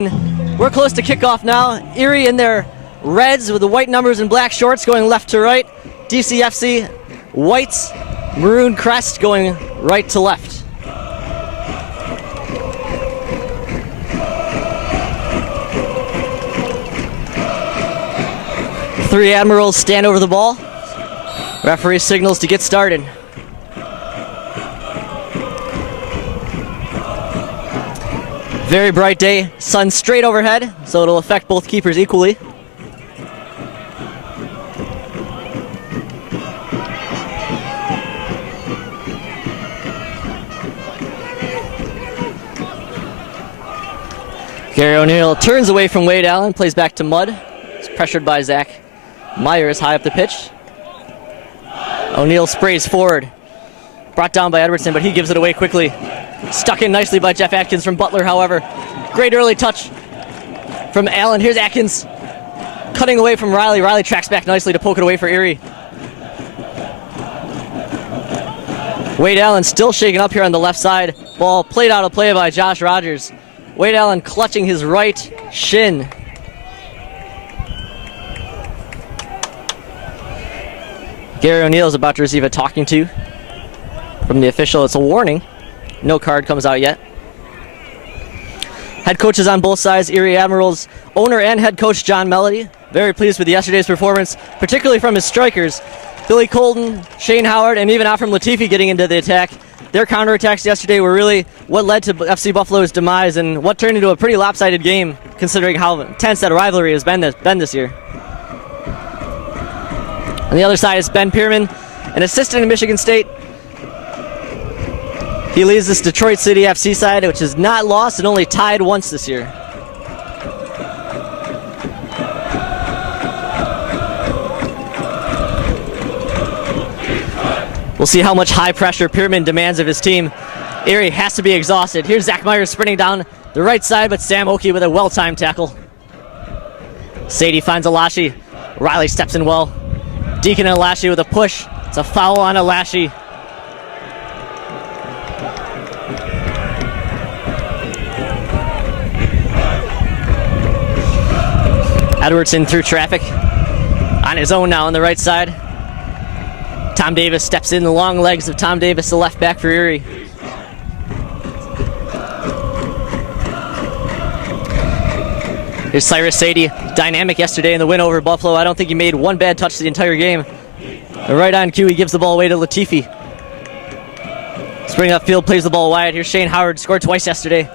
We're close to kickoff now. Erie in their reds with the white numbers and black shorts going left to right. DCFC whites, maroon crest going right to left. Three Admirals stand over the ball. Referee signals to get started. Very bright day, sun straight overhead, so it'll affect both keepers equally. Gary O'Neill turns away from Wade Allen, plays back to Mudd. He's pressured by Zach Myers high up the pitch. O'Neill sprays forward. Brought down by Edwardson, but he gives it away quickly. Stuck in nicely by Jeff Atkins from Butler, however. Great early touch from Allen. Here's Atkins cutting away from Riley. Riley tracks back nicely to poke it away for Erie. Wade Allen still shaking up here on the left side. Ball played out of play by Josh Rogers. Wade Allen clutching his right shin. Gary O'Neill is about to receive a talking to from the official. It's a warning. No card comes out yet. Head coaches on both sides, Erie Admirals owner and head coach John Melody. Very pleased with yesterday's performance, particularly from his strikers. Billy Colton, Shane Howard, and even Afram Latifi getting into the attack. Their counterattacks yesterday were really what led to FC Buffalo's demise and what turned into a pretty lopsided game, considering how intense that rivalry has been this year. On the other side is Ben Pierman, an assistant in Michigan State. He leads this Detroit City FC side, which is not lost and only tied once this year. We'll see how much high pressure Pierman demands of his team. Erie has to be exhausted. Here's Zach Myers sprinting down the right side, but Sam Oki with a well-timed tackle. Sadie finds Alashi. Riley steps in well. Deacon and Alashi with a push. It's a foul on Alashi. Edwardson through traffic. On his own now on the right side. Tom Davis steps in, the long legs of Tom Davis, the left back for Erie. Here's Cyrus Sadie, dynamic yesterday in the win over Buffalo. I don't think he made one bad touch the entire game. And right on cue, he gives the ball away to Latifi. Spring upfield, plays the ball wide. Here's Shane Howard, scored twice yesterday.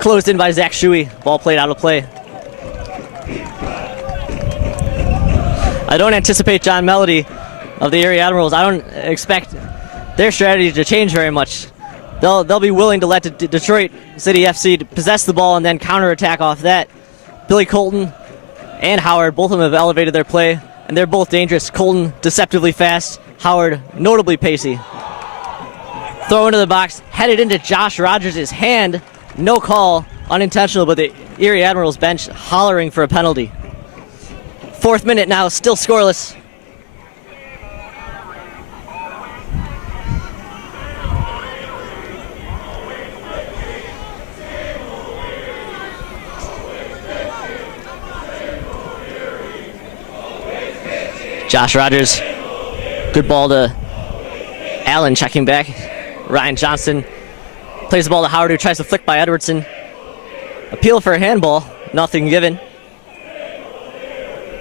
Closed in by Zach Shuey. Ball played out of play. I don't anticipate John Melody of the Erie Admirals. I don't expect their strategy to change very much. They'll be willing to let Detroit City FC possess the ball and then counterattack off that. Billy Colton and Howard, both of them have elevated their play, and they're both dangerous. Colton deceptively fast, Howard notably pacey. Throw into the box, headed into Josh Rogers' hand. No call, unintentional, but the Erie Admirals bench hollering for a penalty. 4th minute now, still scoreless. Josh Rogers, good ball to Allen checking back. Ryan Johnson plays the ball to Howard, who tries to flick by Edwardson. Appeal for a handball, nothing given.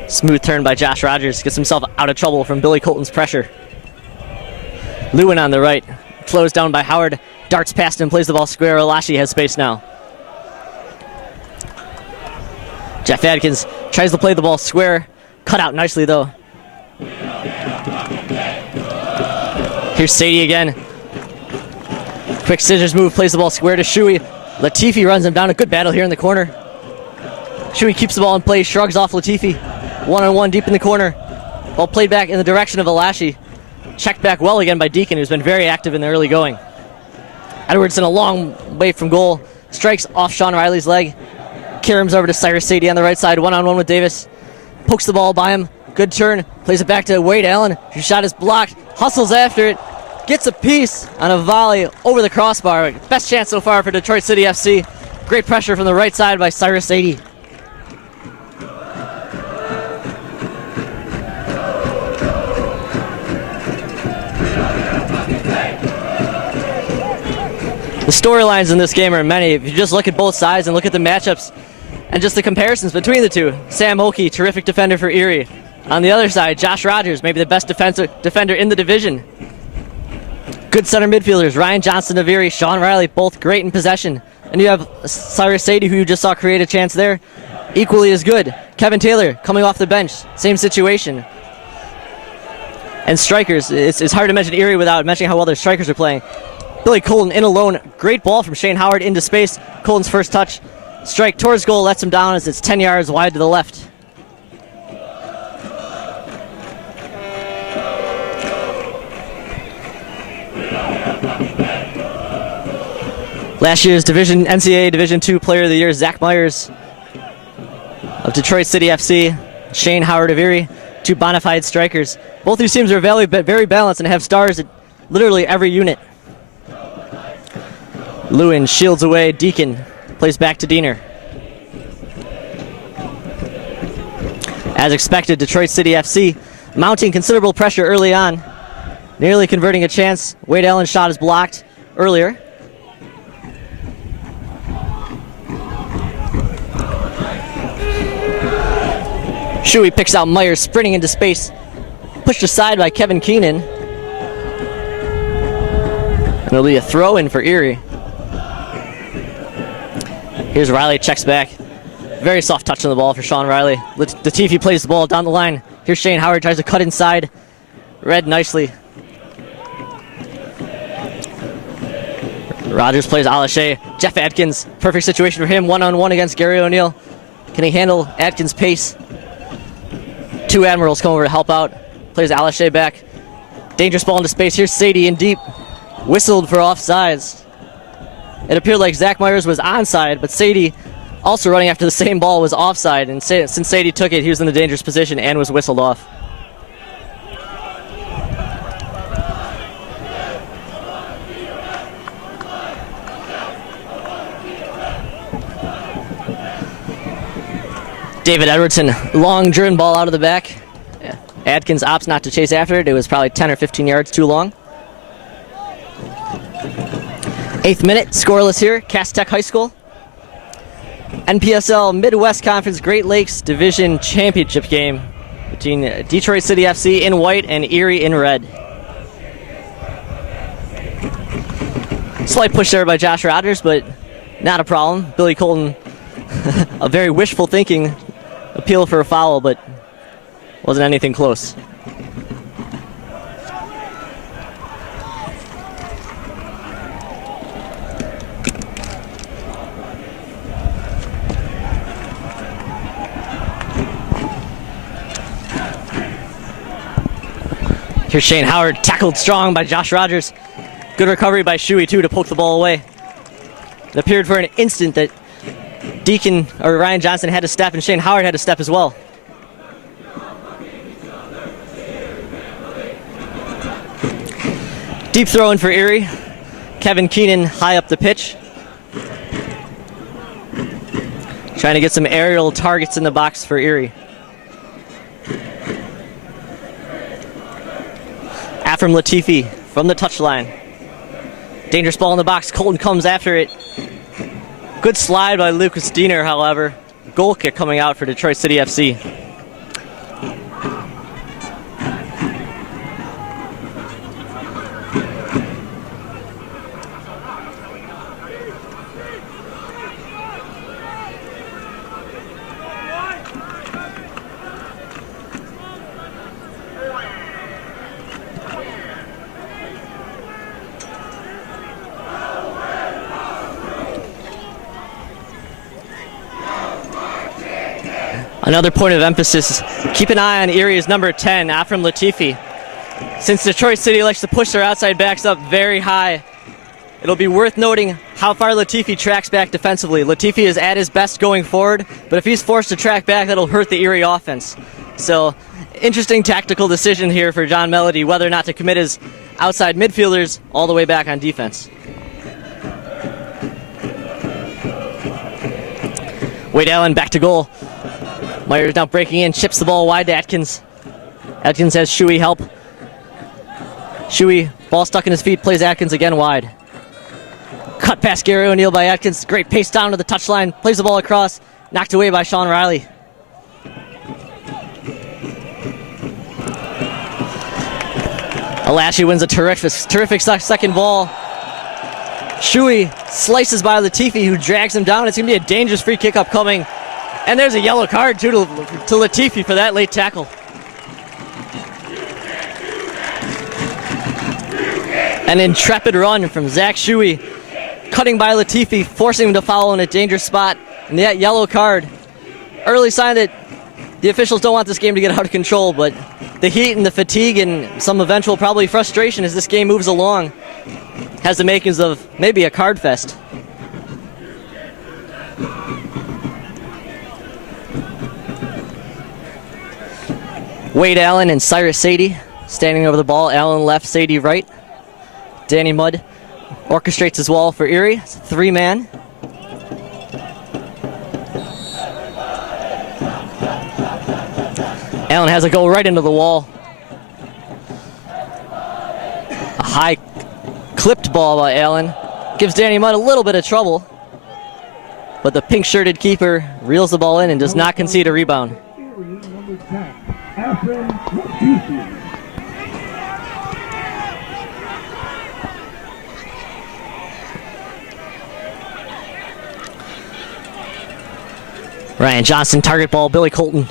Smooth turn by Josh Rogers, gets himself out of trouble from Billy Colton's pressure. Lewin on the right, closed down by Howard, darts past him, plays the ball square. Alashi has space now. Jeff Adkins tries to play the ball square, cut out nicely though. Here's Sadie again. Quick scissors move, plays the ball square to Shuey. Latifi runs him down. A good battle here in the corner. Shuey keeps the ball in play, shrugs off Latifi. One-on-one deep in the corner. Ball played back in the direction of Alashi. Checked back well again by Deacon, who's been very active in the early going. Edwardson a long way from goal. Strikes off Sean Riley's leg. Karam's over to Cyrus Sadie on the right side. One-on-one with Davis. Pokes the ball by him. Good turn. Plays it back to Wade Allen. His shot is blocked. Hustles after it. Gets a piece on a volley over the crossbar. Best chance so far for Detroit City FC. Great pressure from the right side by Cyrus Sadie. The storylines in this game are many. If you just look at both sides and look at the matchups and just the comparisons between the two. Sam Hoke, terrific defender for Erie. On the other side, Josh Rogers, maybe the best defender in the division. Good center midfielders, Ryan Johnson of Erie, Sean Riley, both great in possession. And you have Cyrus Sadie, who you just saw create a chance there, equally as good. Kevin Taylor coming off the bench, same situation. And strikers, it's hard to mention Erie without mentioning how well their strikers are playing. Billy Colton in alone, great ball from Shane Howard into space. Colton's first touch, strike towards goal, lets him down as it's 10 yards wide to the left. Last year's NCAA Division II Player of the Year, Zach Myers of Detroit City FC, Shane Howard of Erie, two bona fide strikers. Both these teams are very balanced and have stars at literally every unit. Lewin shields away. Deacon plays back to Diener. As expected, Detroit City FC mounting considerable pressure early on, nearly converting a chance. Wade Allen's shot is blocked earlier. Shuey picks out Myers, sprinting into space, pushed aside by Kevin Keenan. And it'll be a throw-in for Erie. Here's Riley, checks back. Very soft touch on the ball for Sean Riley. Latifi plays the ball down the line. Here's Shane Howard, tries to cut inside. Read nicely. Rogers plays Alache. Jeff Atkins, perfect situation for him. One-on-one against Gary O'Neill. Can he handle Atkins' pace? Two Admirals come over to help out. Plays Alache back. Dangerous ball into space. Here's Sadie in deep. Whistled for offsides. It appeared like Zach Myers was onside, but Sadie, also running after the same ball, was offside. And since Sadie took it, he was in the dangerous position and was whistled off. David Edwardson, long driven ball out of the back. Atkins opts not to chase after it. It was probably 10 or 15 yards too long. 8th minute, scoreless here, Cass Tech High School. NPSL Midwest Conference Great Lakes Division Championship game between Detroit City FC in white and Erie in red. Slight push there by Josh Rogers, but not a problem. Billy Colton, a very wishful thinking appeal for a foul, but wasn't anything close. Here's Shane Howard, tackled strong by Josh Rogers. Good recovery by Shuey, too, to poke the ball away. It appeared for an instant that Deacon or Ryan Johnson had to step and Shane Howard had to step as well. Deep throw in for Erie. Kevin Keenan high up the pitch. Trying to get some aerial targets in the box for Erie. Afram Latifi from the touchline. Dangerous ball in the box. Colton comes after it. Good slide by Lucas Diener, however. Goal kick coming out for Detroit City FC. Another point of emphasis, keep an eye on Erie's number 10, Afram Latifi. Since Detroit City likes to push their outside backs up very high, it'll be worth noting how far Latifi tracks back defensively. Latifi is at his best going forward, but if he's forced to track back, that'll hurt the Erie offense. So, interesting tactical decision here for John Melody, whether or not to commit his outside midfielders all the way back on defense. Wade Allen back to goal. Myers now breaking in, chips the ball wide to Atkins. Atkins has Shuey help. Shuey, ball stuck in his feet, plays Atkins again wide. Cut past Gary O'Neill by Atkins. Great pace down to the touchline. Plays the ball across. Knocked away by Sean Riley. Alashi wins a terrific second ball. Shuey slices by Latifi, who drags him down. It's going to be a dangerous free kick upcoming. And there's a yellow card, too, to Latifi for that late tackle. An intrepid run from Zach Shuey, cutting by Latifi, forcing him to foul in a dangerous spot. And that yellow card, early sign that the officials don't want this game to get out of control, but the heat and the fatigue and some eventual probably frustration as this game moves along has the makings of maybe a card fest. Wade Allen and Cyrus Sadie standing over the ball. Allen left, Sadie right. Danny Mudd orchestrates his wall for Erie. It's a three-man. Allen has a go right into the wall. A high clipped ball by Allen. Gives Danny Mudd a little bit of trouble. But the pink-shirted keeper reels the ball in and does not concede a rebound. Ryan Johnson, target ball, Billy Colton.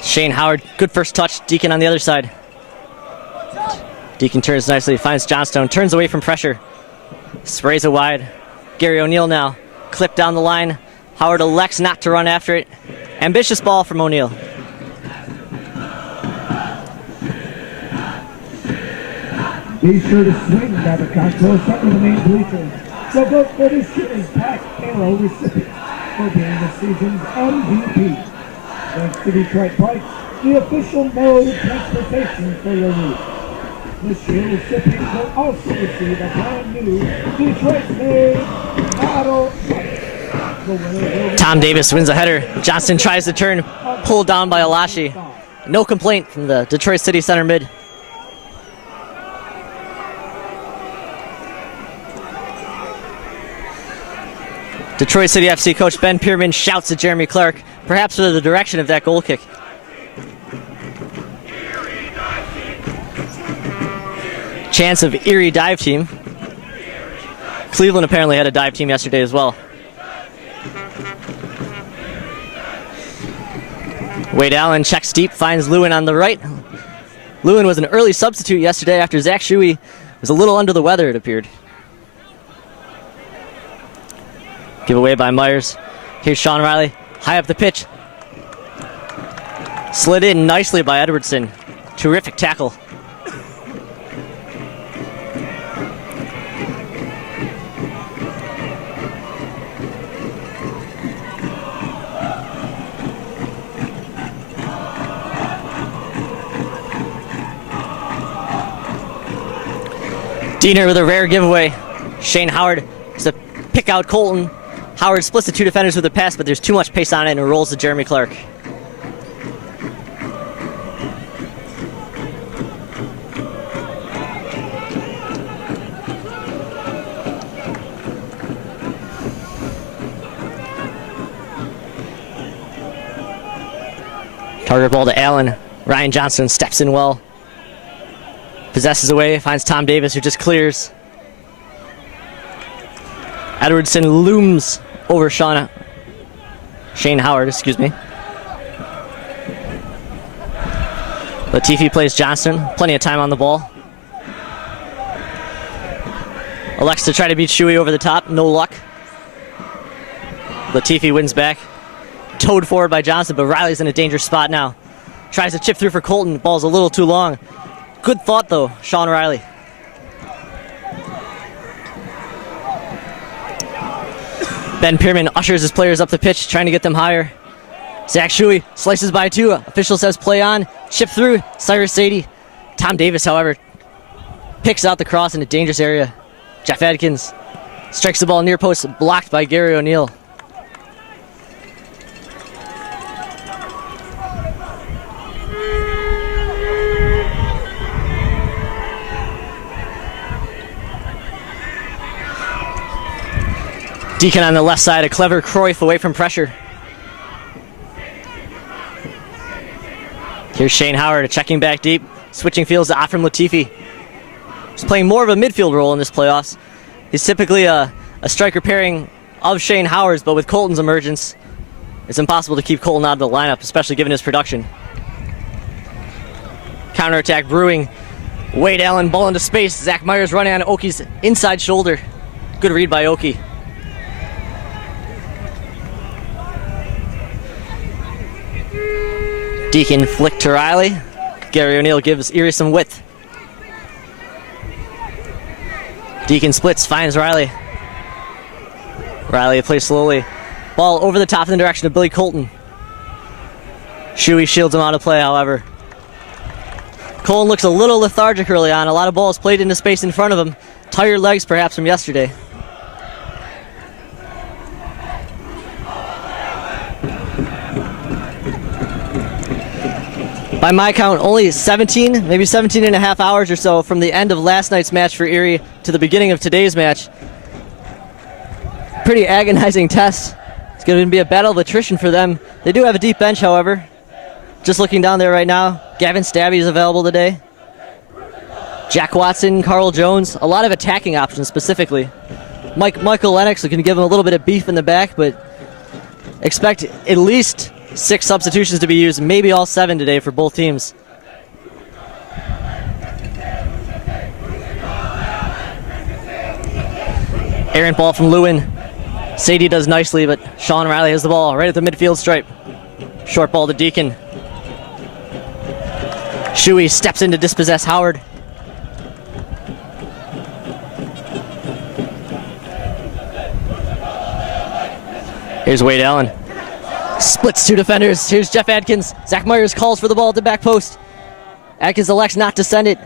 Shane Howard, good first touch. Deacon on the other side. Deacon turns nicely, finds Johnstone, turns away from pressure. Sprays it wide. Gary O'Neill now, clipped down the line. Howard elects not to run after it. Ambitious ball from O'Neill. Be sure to swing that Gabacato, start with the main bleachers. So vote for this year's Pat Arrow recipient for being the season's MVP. Thanks to Detroit Bikes, the official mode of transportation for your route. This year, recipients will also receive a brand new Detroit-made model bike. Tom Davis wins a header. Johnson tries to turn, pulled down by Alashi. No complaint from the Detroit City Center mid. Detroit City FC coach Ben Pierman shouts at Jeremy Clark, perhaps for the direction of that goal kick. Chance of Erie dive team. Cleveland apparently had a dive team yesterday as well. Wade Allen checks deep, finds Lewin on the right. Lewin was an early substitute yesterday after Zach Shuey was a little under the weather, it appeared. Give away by Myers. Here's Sean Riley, high up the pitch. Slid in nicely by Edwardson. Terrific tackle. Diener with a rare giveaway. Shane Howard is to pick out Colton. Howard splits the two defenders with a pass, but there's too much pace on it and it rolls to Jeremy Clark. Target ball to Allen. Ryan Johnson steps in well. Possesses away, finds Tom Davis, who just clears. Edwardson looms over Shane Howard, excuse me. Latifi plays Johnson, plenty of time on the ball. Elects to try to beat Shuey over the top, no luck. Latifi wins back. Towed forward by Johnson, but Riley's in a dangerous spot now. Tries to chip through for Colton, ball's a little too long. Good thought though, Sean Riley. Ben Pierman ushers his players up the pitch, trying to get them higher. Zach Shuey slices by two. Official says play on. Chip through. Cyrus Sadie. Tom Davis, however, picks out the cross in a dangerous area. Jeff Adkins strikes the ball near post, blocked by Gary O'Neill. Deacon on the left side, a clever Cruyff away from pressure. Here's Shane Howard checking back deep, switching fields to Afram Latifi. He's playing more of a midfield role in this playoffs. He's typically a striker pairing of Shane Howard's, but with Colton's emergence, it's impossible to keep Colton out of the lineup, especially given his production. Counterattack brewing. Wade Allen, ball into space. Zach Myers running on Oki's inside shoulder. Good read by Oki. Deacon flick to Riley. Gary O'Neill gives Erie some width. Deacon splits, finds Riley. Riley plays slowly. Ball over the top in the direction of Billy Colton. Shuey shields him out of play, however. Colton looks a little lethargic early on. A lot of balls played into space in front of him. Tired legs, perhaps, from yesterday. By my count, only 17, maybe 17 and a half hours or so from the end of last night's match for Erie to the beginning of today's match. Pretty agonizing test. It's going to be a battle of attrition for them. They do have a deep bench, however. Just looking down there right now, Gavin Stabby is available today. Jack Watson, Carl Jones, a lot of attacking options specifically. Michael Lennox is going to give him a little bit of beef in the back, but expect at least 6 substitutions to be used, maybe all 7 today for both teams. Errant ball from Lewin. Sadie does nicely, but Sean Riley has the ball right at the midfield stripe. Short ball to Deacon. Shuey steps in to dispossess Howard. Here's Wade Allen. Splits 2 defenders. Here's Jeff Adkins. Zach Myers calls for the ball at the back post. Adkins elects not to send it.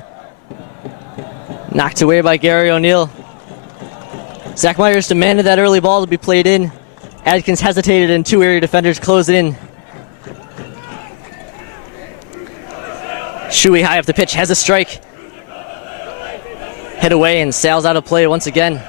Knocked away by Gary O'Neill. Zach Myers demanded that early ball to be played in. Adkins hesitated and 2 Erie defenders closed it in. Shuey high up the pitch, has a strike. Hit away and sails out of play once again.